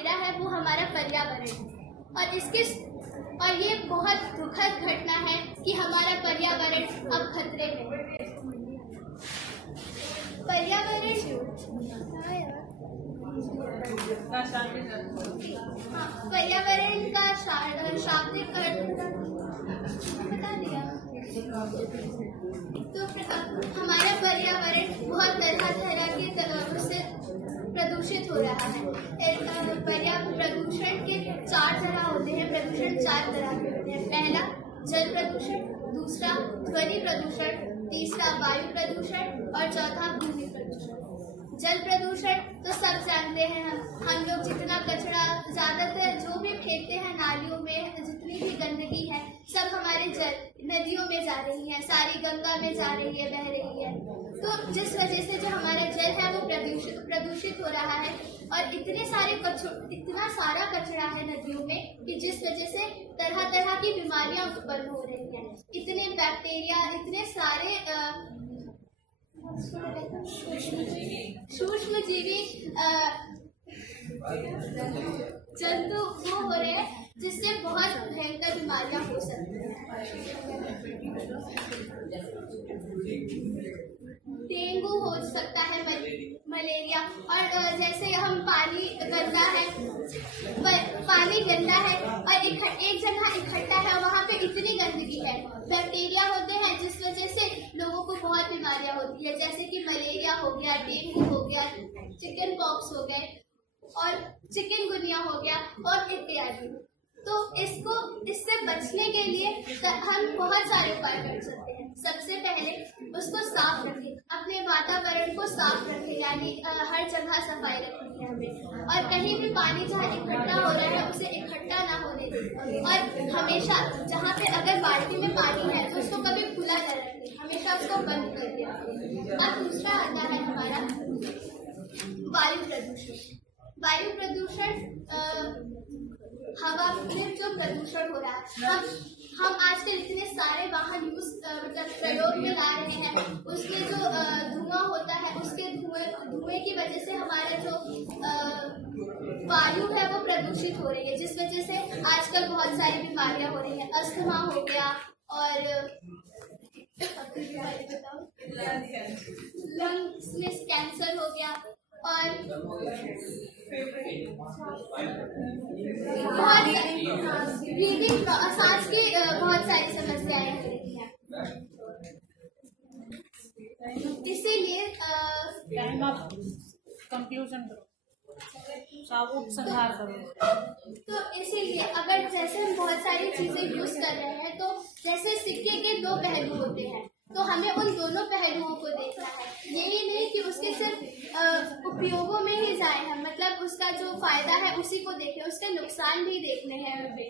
मेरा है वो हमारा पर्यावरण और ये बहुत दुखद घटना है कि हमारा पर्यावरण अब खतरे में। पर्यावरण का शाब्दिक अर्थ बता दिया। तो हमारा पर्यावरण बहुत तरह के उससे प्रदूषित हो रहा है। प्रदूषण के 4 तरह होते हैं। प्रदूषण 4 तरह के होते हैं। पहला जल प्रदूषण, दूसरा ध्वनि प्रदूषण, तीसरा वायु प्रदूषण और चौथा भूमि प्रदूषण। जल प्रदूषण तो सब जानते हैं। हम लोग जितना कचरा ज्यादातर जो भी फेंकते हैं नालियों में, जितनी भी गंदगी है सब हमारे नदियों में जा रही है, सारी गंगा में जा रही है, बह रही है। तो जिस वजह से जो हमारा जल है वो प्रदूषित हो रहा है और इतना सारा कचरा है नदियों में कि जिस वजह से तरह तरह की बीमारियां उत्पन्न हो रही हैं। इतने बैक्टीरिया, इतने सारे सूक्ष्म जीवी जंतु वो हो रहे हैं जिससे बहुत भयंकर बीमारियां हो सकती हैं। डेंगू हो सकता है, मलेरिया। और जैसे हम पानी गंदा है और एक जगह इकट्ठा है, वहाँ पे इतनी गंदगी है, बैक्टीरिया होते हैं जिस वजह से लोगों को बहुत बीमारियां होती है, जैसे कि मलेरिया हो गया, डेंगू हो गया, चिकन पॉक्स हो गए और चिकनगुनिया हो गया और इत्यादि। तो इससे बचने के लिए हम बहुत सारे उपाय कर सकते हैं। सबसे पहले उसको साफ रखें, अपने वातावरण को साफ रखें, यानी हर जगह सफाई रखनी है हमें। और कहीं भी पानी जहाँ इकट्ठा हो रहा है उसे इकट्ठा ना होने दें। और हमेशा जहाँ पे अगर बाल्टी में पानी है तो उसको कभी खुला न रखें, हमेशा उसको बंद कर दें। अब दूसरा आता है हमारा वायु प्रदूषण। वायु प्रदूषण हवा में जो प्रदूषण हो रहा है, हम आजकल इतने सारे वाहन मतलब प्रयोग में ला रहे हैं, उसमें जो धुआं होता है, उसके धुएं की वजह से हमारा जो वायु है वो प्रदूषित हो रही है, जिस वजह से आजकल बहुत सारी बीमारियां हो रही हैं। अस्थमा हो गया और लंग्स में कैंसर हो गया और सांस की बहुत सारी समस्याएं हो रही हैं। इसीलिए कंक्लूजन करो, उपसंहार करो। तो इसीलिए अगर जैसे हम बहुत सारी चीजें यूज कर रहे हैं, तो जैसे सिक्के के 2 पहलू होते हैं, तो हमें उन दोनों पहलुओं को देखना है। यही नहीं कि उसके सिर्फ उपयोगों में ही जाए हम, मतलब उसका जो फायदा है उसी को देखें, उसके नुकसान भी देखने हैं हमें।